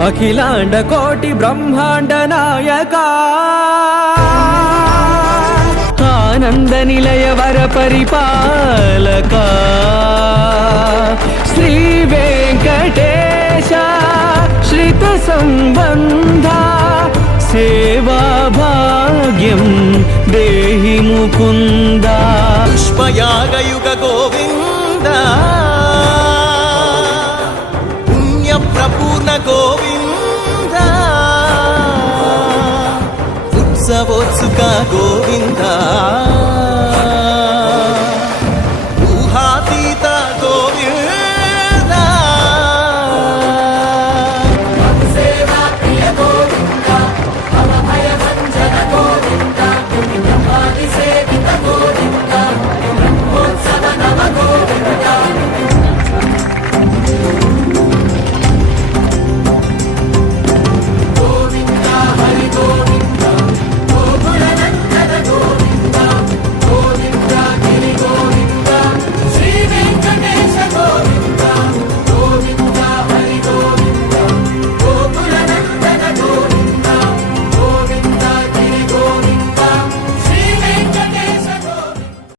అఖిలాండ కోటి బ్రహ్మాండ నాయక ఆనంద నిలయ వర పరిపాలక శ్రీ వెంకటేశ శ్రిత సంబంధ సేవా భాగ్యం దేహి ముకుంద పుష్పయాగయుగ గోవింద పుణ్య ప్రపూర్ణ గోవింద ఉత్సవోత్సుక గోవింద